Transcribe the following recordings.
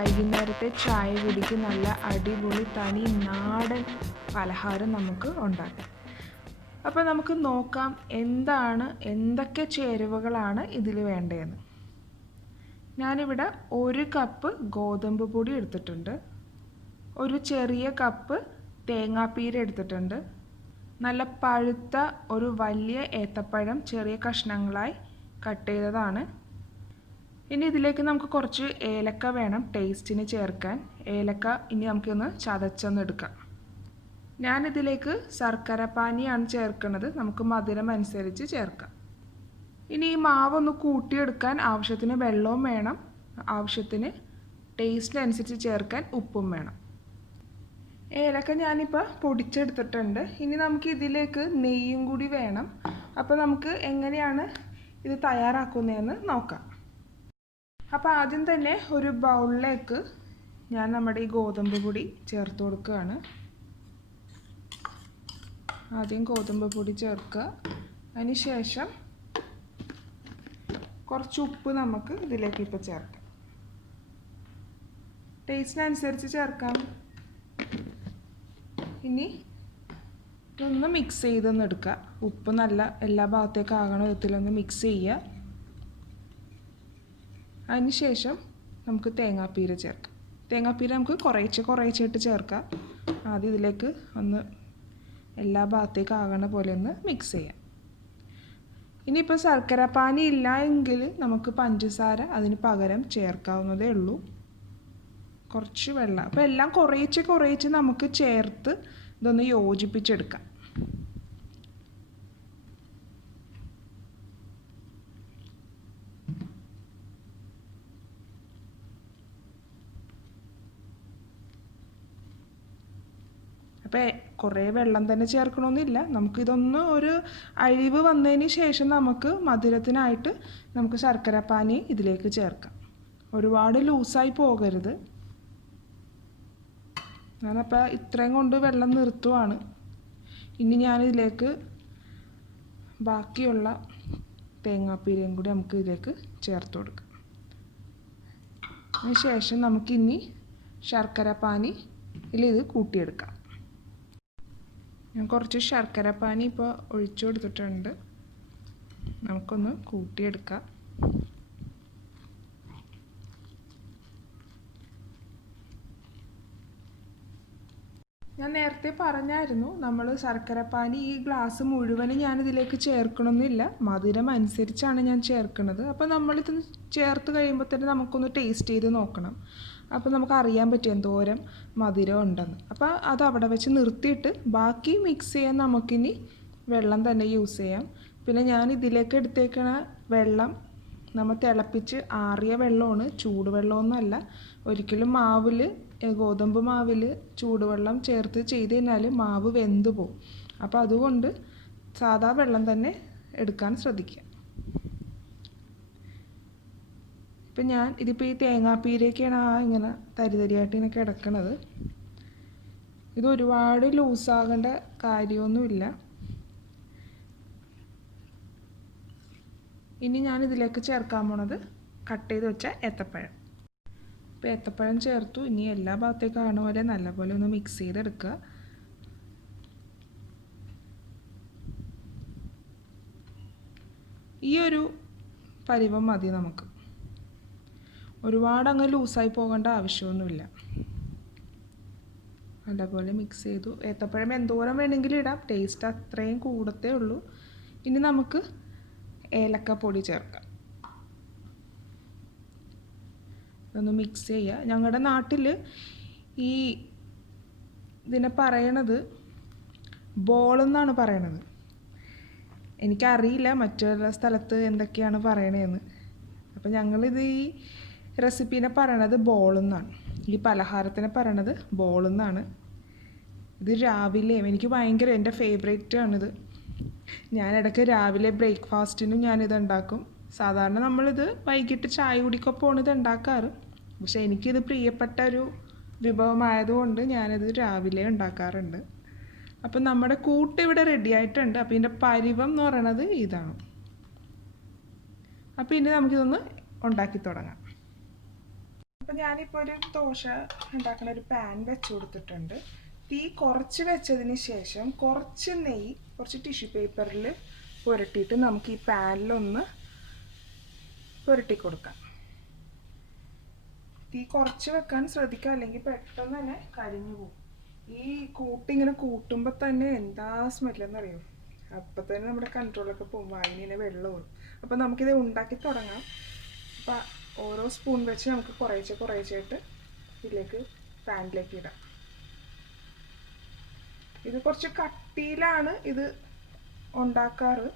വൈകുന്നേരത്തെ ചായ കുടിക്ക് നല്ല അടിപൊളി തനി നാടൻ പലഹാരം നമുക്ക് ഉണ്ടാക്കാം. അപ്പോൾ നമുക്ക് നോക്കാം എന്തൊക്കെ ചേരുവകളാണ് ഇതിൽ വേണ്ടതെന്ന്. ഞാനിവിടെ 1 കപ്പ് ഗോതമ്പ് പൊടി എടുത്തിട്ടുണ്ട്, ഒരു ചെറിയ കപ്പ് തേങ്ങാപ്പീര എടുത്തിട്ടുണ്ട്, നല്ല പഴുത്ത ഒരു വലിയ ഏത്തപ്പഴം ചെറിയ കഷ്ണങ്ങളായി കട്ട് ചെയ്തതാണ്. ഇനി ഇതിലേക്ക് നമുക്ക് കുറച്ച് ഏലക്ക വേണം ടേസ്റ്റിന് ചേർക്കാൻ. ഏലക്ക ഇനി നമുക്കൊന്ന് ചതച്ചൊന്നെടുക്കാം. ഞാനിതിലേക്ക് ശർക്കര പാനിയാണ് ചേർക്കുന്നത്, നമുക്ക് മധുരം അനുസരിച്ച് ചേർക്കാം. ഇനി ഈ മാവൊന്ന് കൂട്ടിയെടുക്കാൻ ആവശ്യത്തിന് വെള്ളവും വേണം, ആവശ്യത്തിന് ടേസ്റ്റിനനുസരിച്ച് ചേർക്കാൻ ഉപ്പും വേണം. ഏലക്ക ഞാനിപ്പോൾ പൊടിച്ചെടുത്തിട്ടുണ്ട്. ഇനി നമുക്ക് ഇതിലേക്ക് നെയ്യും കൂടി വേണം. അപ്പോൾ നമുക്ക് എങ്ങനെയാണ് ഇത് തയ്യാറാക്കുന്നതെന്ന് നോക്കാം. അപ്പോൾ ആദ്യം തന്നെ ഒരു ബൗളിലേക്ക് ഞാൻ നമ്മുടെ ഈ ഗോതമ്പ് പൊടി ചേർത്ത് കൊടുക്കുകയാണ്. ആദ്യം ഗോതമ്പ് പൊടി ചേർക്കുക, അതിന് ശേഷം കുറച്ച് ഉപ്പ് നമുക്ക് ഇതിലേക്ക് ഇപ്പോൾ ചേർക്കാം. ടേസ്റ്റിനനുസരിച്ച് ചേർക്കാം. ഇനി ഇതൊന്ന് മിക്സ് ചെയ്തൊന്ന് എടുക്കുക. ഉപ്പ് നല്ല എല്ലാ ഭാഗത്തേക്കും ആകണ വിധത്തിലൊന്ന് മിക്സ് ചെയ്യുക. അതിന് ശേഷം നമുക്ക് തേങ്ങാപ്പീര ചേർക്കാം. തേങ്ങാപ്പീര നമുക്ക് കുറേശ്ശായിട്ട് ചേർക്കാം. ആദ്യം ഇതിലേക്ക് ഒന്ന് എല്ലാ ഭാഗത്തേക്കും ആകണ പോലെ ഒന്ന് മിക്സ് ചെയ്യാം. ഇനിയിപ്പോൾ ശർക്കര പാനി ഇല്ല എങ്കിൽ നമുക്ക് പഞ്ചസാര അതിന് പകരം ചേർക്കാവുന്നതേ ഉള്ളൂ. കുറച്ച് വെള്ളം, അപ്പോൾ എല്ലാം കുറേശ്ശെ നമുക്ക് ചേർത്ത് ഇതൊന്ന് യോജിപ്പിച്ചെടുക്കാം. അപ്പോൾ കുറേ വെള്ളം തന്നെ ചേർക്കണമെന്നില്ല, നമുക്കിതൊന്ന് ഒരു അഴിവ് വന്നതിന് ശേഷം നമുക്ക് മധുരത്തിനായിട്ട് നമുക്ക് ശർക്കര പാനി ഇതിലേക്ക് ചേർക്കാം. ഒരുപാട് ലൂസായി പോകരുത്. ഞാനപ്പോൾ ഇത്രയും കൊണ്ട് വെള്ളം നിർത്തുവാണ്. ഇനി ഞാനിതിലേക്ക് ബാക്കിയുള്ള തേങ്ങാപ്പീരയും കൂടി നമുക്ക് ഇതിലേക്ക് ചേർത്ത് കൊടുക്കാം. അതിന് ശേഷം നമുക്കിനി ശർക്കര പാനി ഇത് കൂട്ടിയെടുക്കാം. ഞാൻ കുറച്ച് ശർക്കര പാനി ഇപ്പോൾ ഒഴിച്ചു കൊടുത്തിട്ടുണ്ട്, നമുക്കൊന്ന് കൂട്ടിയെടുക്കാം. ഞാൻ നേരത്തെ പറഞ്ഞായിരുന്നു നമ്മൾ ശർക്കരപ്പാനി ഈ ഗ്ലാസ് മുഴുവനും ഞാനിതിലേക്ക് ചേർക്കണമെന്നില്ല, മധുരം അനുസരിച്ചാണ് ഞാൻ ചേർക്കുന്നത്. അപ്പോൾ നമ്മളിത് ചേർത്ത് കഴിയുമ്പോൾ തന്നെ നമുക്കൊന്ന് ടേസ്റ്റ് ചെയ്ത് നോക്കണം. അപ്പോൾ നമുക്ക് അറിയാൻ പറ്റും എന്തോരം മധുരം ഉണ്ടെന്ന്. അപ്പോൾ അത് അവിടെ വെച്ച് നിർത്തിയിട്ട് ബാക്കി മിക്സ് ചെയ്യാൻ നമുക്കിനി വെള്ളം തന്നെ യൂസ് ചെയ്യാം. പിന്നെ ഞാൻ ഇതിലേക്ക് എടുത്തേക്കണ വെള്ളം നമ്മൾ തിളപ്പിച്ച് ആറിയ വെള്ളമാണ്, ചൂടുവെള്ളമൊന്നുമല്ല. ഒരിക്കലും ഗോതമ്പ് മാവിൽ ചൂടുവെള്ളം ചേർത്ത് ചെയ്ത് കഴിഞ്ഞാൽ മാവ് വെന്ത് പോകും. അപ്പോൾ അതുകൊണ്ട് സാധാ വെള്ളം തന്നെ എടുക്കാൻ ശ്രദ്ധിക്കുക. ഇപ്പം ഇതിപ്പോൾ ഈ തേങ്ങാപ്പീരയൊക്കെയാണ് ഇങ്ങനെ തരിതരിയായിട്ട് ഇങ്ങനെ കിടക്കണത്. ഇത് ഒരുപാട് ലൂസാകേണ്ട കാര്യമൊന്നുമില്ല. ഇനി ഞാനിതിലേക്ക് ചേർക്കാൻ പോണത് കട്ട് ചെയ്ത് വെച്ച ഏത്തപ്പഴം. ഇപ്പോൾ ഏത്തപ്പഴം ചേർത്തു. ഇനി എല്ലാ ഭാഗത്തേക്കും ആകണ പോലെ നല്ലപോലെ ഒന്ന് മിക്സ് ചെയ്തെടുക്കുക. ഈ ഒരു പരുവം മതി നമുക്ക്, ഒരുപാട് അങ്ങ് ലൂസായി പോകേണ്ട ആവശ്യമൊന്നുമില്ല. നല്ലപോലെ മിക്സ് ചെയ്തു. ഏത്തപ്പഴം എന്തോരം വേണമെങ്കിലും ഇടാം, ടേസ്റ്റ് അത്രയും കൂടത്തേ ഉള്ളൂ. ഇനി നമുക്ക് ഏലക്കപ്പൊടി ചേർക്കാം. ഇതൊന്ന് മിക്സ് ചെയ്യുക. ഞങ്ങളുടെ നാട്ടിൽ ഇതിനെ പറയണത് ബോളെന്നാണ് പറയണത്. എനിക്കറിയില്ല മറ്റുള്ള സ്ഥലത്ത് എന്തൊക്കെയാണ് പറയണതെന്ന്. അപ്പോൾ ഞങ്ങളിത് ഈ റെസിപ്പീനെ പറയണത് ബോളെന്നാണ്, ഈ പലഹാരത്തിനെ പറയണത് ബോളെന്നാണ്. ഇത് രാവിലെ എനിക്ക് ഭയങ്കര എൻ്റെ ഫേവറേറ്റാണിത്. ഞാനിടയ്ക്ക് രാവിലെ ബ്രേക്ക്ഫാസ്റ്റിനും ഞാനിത് ഉണ്ടാക്കും. സാധാരണ നമ്മളിത് വൈകിട്ട് ചായ കുടിക്കൊപ്പമാണ് ഇത് ഉണ്ടാക്കാറ്, പക്ഷേ എനിക്കിത് പ്രിയപ്പെട്ട ഒരു വിഭവമായതുകൊണ്ട് ഞാനിത് രാവിലെ ഉണ്ടാക്കാറുണ്ട്. അപ്പം നമ്മുടെ കൂട്ട് ഇവിടെ റെഡി ആയിട്ടുണ്ട്. അപ്പോൾ ഇതിൻ്റെ പരുവം എന്ന് പറയണത് ഇതാണ്. അപ്പോൾ ഇനി നമുക്കിതൊന്ന് ഉണ്ടാക്കി തുടങ്ങാം. അപ്പോൾ ഞാനിപ്പോൾ ഒരു ദോശ ഉണ്ടാക്കുന്ന ഒരു പാൻ വെച്ച് കൊടുത്തിട്ടുണ്ട്. തീ കുറച്ച് വെച്ചതിന് ശേഷം കുറച്ച് നെയ്യ് കുറച്ച് ടിഷ്യൂ പേപ്പറിൽ പുരട്ടിയിട്ട് നമുക്ക് ഈ പാനിലൊന്ന് പുരട്ടി കൊടുക്കാം. തീ കുറച്ച് വെക്കാൻ ശ്രദ്ധിക്കുക, അല്ലെങ്കിൽ പെട്ടെന്ന് തന്നെ കരിഞ്ഞു പോകും. ഈ കൂട്ടിങ്ങനെ കൂട്ടുമ്പോൾ തന്നെ എന്താ സ്മെല്ലെന്നറിയോ, അപ്പം തന്നെ നമ്മുടെ കൺട്രോളൊക്കെ പോകും, വായിനെ വെള്ളം വരും. അപ്പം നമുക്കിത് ഉണ്ടാക്കി തുടങ്ങാം. അപ്പം ഓരോ സ്പൂൺ വെച്ച് നമുക്ക് കുറേശ്ശായിട്ട് ഇതിലേക്ക് പാനിലേക്ക് ഇടാം. ഇത് കുറച്ച് കട്ടിയിലാണ് ഇത് ഉണ്ടാക്കാറ്.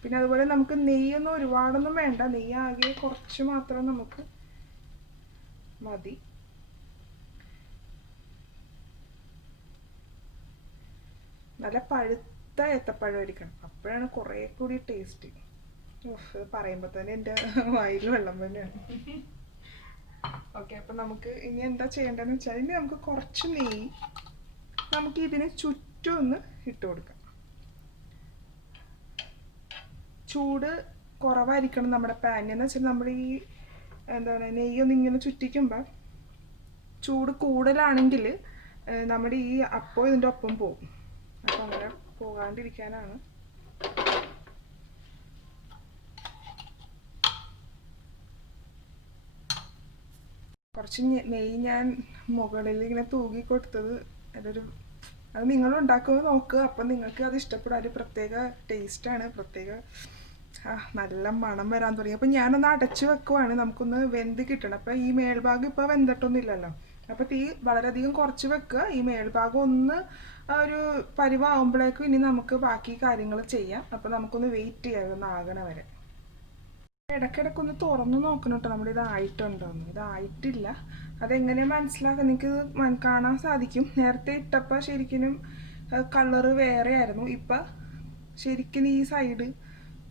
പിന്നെ അതുപോലെ നമുക്ക് നെയ്യൊന്നും ഒരുപാടൊന്നും വേണ്ട, നെയ്യ് ആകെ കുറച്ച് മാത്രം നമുക്ക് മതി. നല്ല പഴുത്ത ഏത്തപ്പഴം ആയിരിക്കണം, അപ്പോഴാണ് കുറേ കൂടി ടേസ്റ്റ്. ഇത് പറയുമ്പോൾ തന്നെ എൻ്റെ വായിൽ വെള്ളം തന്നെയാണ്. ഓക്കെ, അപ്പം നമുക്ക് ഇനി എന്താ ചെയ്യേണ്ടതെന്ന് വെച്ചാൽ, ഇനി നമുക്ക് കുറച്ച് നെയ്യ് നമുക്ക് ഇതിന് ചുറ്റും ഒന്ന് ഇട്ട് കൊടുക്കാം. ചൂട് കുറവായിരിക്കണം നമ്മുടെ പാനിന്. എന്ന് വെച്ചാൽ നമ്മൾ ഈ എന്താണ് നെയ്യൊന്നും ഇങ്ങനെ ചുറ്റിക്കുമ്പോൾ ചൂട് കൂടുതലാണെങ്കിൽ നമ്മുടെ ഈ അപ്പം ഇതിൻ്റെ ഒപ്പം പോകും. അപ്പം അങ്ങനെ പോകാണ്ടിരിക്കാനാണ്. കുറച്ച് നെയ്യ് ഞാൻ മുകളിൽ ഇങ്ങനെ തൂകി കൊടുത്തത് അത് നിങ്ങൾ ഉണ്ടാക്കുമ്പോൾ നോക്കുക. അപ്പം നിങ്ങൾക്ക് അത് ഇഷ്ടപ്പെടും. ഒരു പ്രത്യേക ടേസ്റ്റാണ്, പ്രത്യേക നല്ല മണം വരാൻ തുടങ്ങി. അപ്പം ഞാനൊന്ന് അടച്ചു വെക്കുവാണ്, നമുക്കൊന്ന് വെന്ത് കിട്ടണം. അപ്പം ഈ മേൽഭാഗം ഇപ്പോൾ വെന്തിട്ടൊന്നും ഇല്ലല്ലോ, അപ്പോൾ തീ വളരെയധികം കുറച്ച് വെക്കുക. ഈ മേൽഭാഗം ഒന്ന് ഒരു പരിവാകുമ്പോഴേക്കും ഇനി നമുക്ക് ബാക്കി കാര്യങ്ങൾ ചെയ്യാം. അപ്പോൾ നമുക്കൊന്ന് വെയിറ്റ് ചെയ്യാം ഒന്ന് ആകണ വരെ. ഇടയ്ക്കിടയ്ക്കൊന്ന് തുറന്ന് നോക്കണം കേട്ടോ, നമ്മുടെ ഇതായിട്ടുണ്ടോന്ന്. ഇതായിട്ടില്ല, അതെങ്ങനെയാണ് മനസ്സിലാക്കുക, നിങ്ങൾക്ക് കാണാൻ സാധിക്കും. നേരത്തെ ഇട്ടപ്പോൾ ശരിക്കും കളറ് വേറെ ആയിരുന്നു. ഇപ്പം ശരിക്കും ഈ സൈഡ്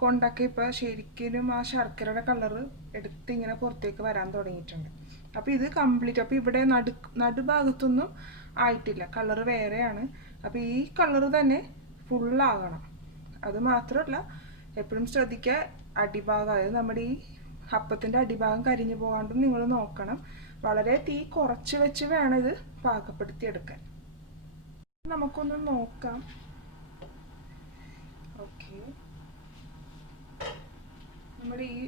കൊണ്ടൊക്കെ ഇപ്പോൾ ശരിക്കും ആ ശർക്കരയുടെ കളറ് എടുത്ത് ഇങ്ങനെ പുറത്തേക്ക് വരാൻ തുടങ്ങിയിട്ടുണ്ട്. അപ്പോൾ ഇത് കംപ്ലീറ്റ്, അപ്പോൾ ഇവിടെ നടുഭാഗത്തൊന്നും ആയിട്ടില്ല, കളറ് വേറെയാണ്. അപ്പോൾ ഈ കളറ് തന്നെ ഫുള്ളാകണം. അത് മാത്രമല്ല, എപ്പോഴും ശ്രദ്ധിക്കുക അടിഭാഗം, അതായത് നമ്മുടെ ഈ അപ്പത്തിൻ്റെ അടിഭാഗം കരിഞ്ഞു പോകാണ്ടും നിങ്ങൾ നോക്കണം. വളരെ തീ കുറച്ച് വെച്ച് വേണം ഇത് പാകപ്പെടുത്തിയെടുക്കാൻ. നമുക്കൊന്ന് നോക്കാം. ഓക്കെ, നമ്മുടെ ഈ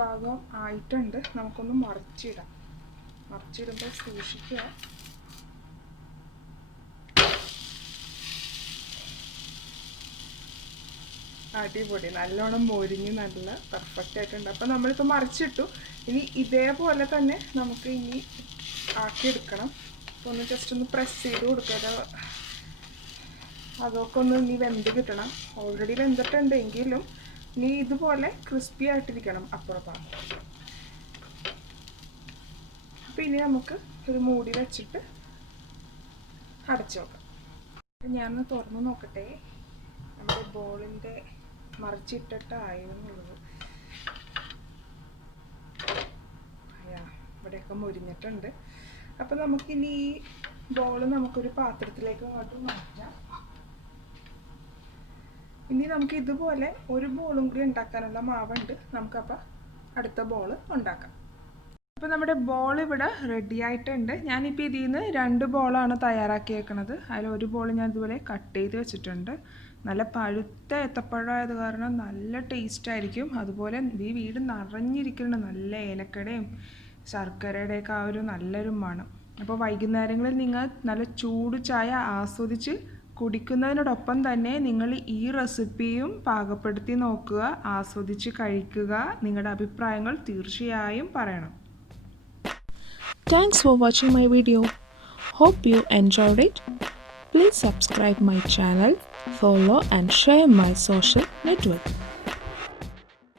ഭാഗം ആയിട്ടുണ്ട്. നമുക്കൊന്ന് മറിച്ചിടാം. മറിച്ചിടുമ്പോൾ സൂക്ഷിക്കുക. അടിപൊളി, നല്ലോണം മൊരിഞ്ഞ് നല്ല പെർഫെക്റ്റ് ആയിട്ടുണ്ട്. അപ്പം നമ്മളിപ്പോൾ മറിച്ചിട്ടു. ഇനി ഇതേപോലെ തന്നെ നമുക്ക് ഇനി ആക്കിയെടുക്കണം. അപ്പോൾ ഒന്ന് ജസ്റ്റ് ഒന്ന് പ്രസ് ചെയ്ത് കൊടുക്കുക. അതൊക്കെ ഒന്ന് ഇനി വെന്ത് കിട്ടണം. ഓൾറെഡി വെന്തിട്ടുണ്ടെങ്കിലും ഇനി ഇതുപോലെ ക്രിസ്പി ആയിട്ടിരിക്കണം അപ്പുറത്താണ്. അപ്പോൾ ഇനി നമുക്ക് ഒരു മൂടി വെച്ചിട്ട് അടച്ചു നോക്കാം. ഞാനൊന്ന് തുറന്ന് നോക്കട്ടെ നമ്മുടെ ബോളിൻ്റെ മറിച്ചിട്ടിട്ടായിരുന്നുള്ളത്. ഇവിടെയൊക്കെ മുരിഞ്ഞിട്ടുണ്ട്. അപ്പോൾ നമുക്കിനി ഈ ബോൾ നമുക്കൊരു പാത്രത്തിലേക്ക് അങ്ങോട്ട് മാറ്റാം. ഇനി നമുക്ക് ഇതുപോലെ ഒരു ബോളും കൂടി ഉണ്ടാക്കാനുള്ള മാവുണ്ട്. നമുക്കപ്പോൾ അടുത്ത ബോൾ ഉണ്ടാക്കാം. അപ്പോൾ നമ്മുടെ ബോൾ ഇവിടെ റെഡി ആയിട്ടുണ്ട്. ഞാനിപ്പോൾ ഇതിൽ നിന്ന് 2 ബോളാണ് തയ്യാറാക്കിയേക്കുന്നത്. അതിലൊരു ബോൾ ഞാൻ ഇതുപോലെ കട്ട് ചെയ്ത് വെച്ചിട്ടുണ്ട്. നല്ല പഴുത്ത ഏത്തപ്പഴമായത് കാരണം നല്ല ടേസ്റ്റായിരിക്കും. അതുപോലെ ഈ വീട് നിറഞ്ഞിരിക്കുന്നുണ്ട് നല്ല ഏലക്കടയും ശർക്കരയുടെയൊക്കെ ആ ഒരു നല്ലൊരു മണം. അപ്പോൾ വൈകുന്നേരങ്ങളിൽ നിങ്ങൾ നല്ല ചൂട് ചായ ആസ്വദിച്ച് കുടിക്കുന്നതിനോടൊപ്പം തന്നെ നിങ്ങൾ ഈ റെസിപ്പിയും പാകപ്പെടുത്തി നോക്കുക, ആസ്വദിച്ച് കഴിക്കുക. നിങ്ങളുടെ അഭിപ്രായങ്ങൾ തീർച്ചയായും പറയണം. Thanks for watching my video. Hope you enjoyed it. Please subscribe my channel, follow and share my social network.